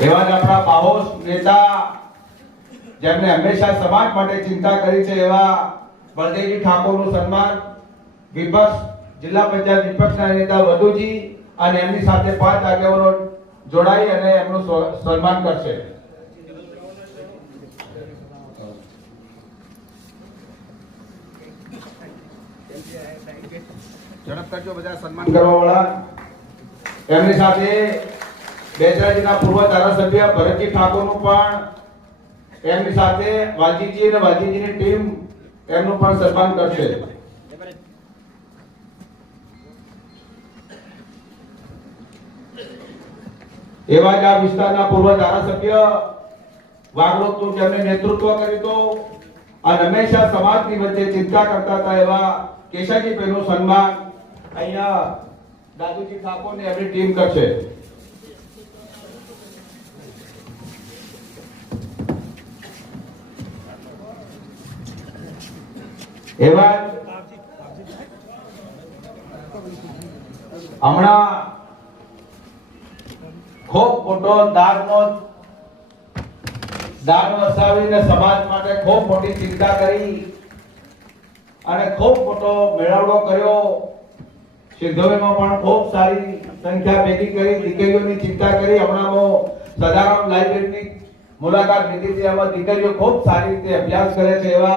એવા જ આપણા બાહોશ નેતા જેમને હંમેશા સમાજ માટે ચિંતા કરી છે એવા બળદેવજી ઠાકોરનું સન્માન વિપક્ષ જિલ્લા પંચાયત વિપક્ષના નેતા વધુજી અને એમની સાથે 5 આગેવાનો જોડાઈ અને એમનું સન્માન કરશે। ઝડપ કરજો બધા સન્માન કરવા વાળા। એમની સાથે બેચરાજીના પૂર્વ ધારાસભ્ય ભરતજી ઠાકોરનું પણ એમની સાથે વાલજીજી અને વાલજીજીની ટીમ એમનું પણ સન્માન કરશે। એવા જ આ વિસ્તારના પૂર્વ ધારાસભ્ય વાગરોતનું જેમને નેતૃત્વ કર્યું હતું અને હંમેશા સમાજની વચ્ચે ચિંતા કરતા હતા એવા કેશાજીભાઈનું સન્માન અહીંયા દાદુજી ઠાકોર ને એમની ટીમ કરશે। એવા હમણાં ખૂબ મોટો દાન વસાવીને સમાજ માટે ખૂબ મોટી ચિંતા કરી અને ખૂબ મોટો મેળાવડો કર્યો। સિદ્ધોમાં પણ ખૂબ સારી સંખ્યા ભેગી કરી, દીકરીઓની ચિંતા કરી। હમણાં સદારામ લાઇબ્રેરીની મુલાકાત લીધી છે, એમાં દીકરીઓ ખૂબ સારી રીતે અભ્યાસ કરે છે એવા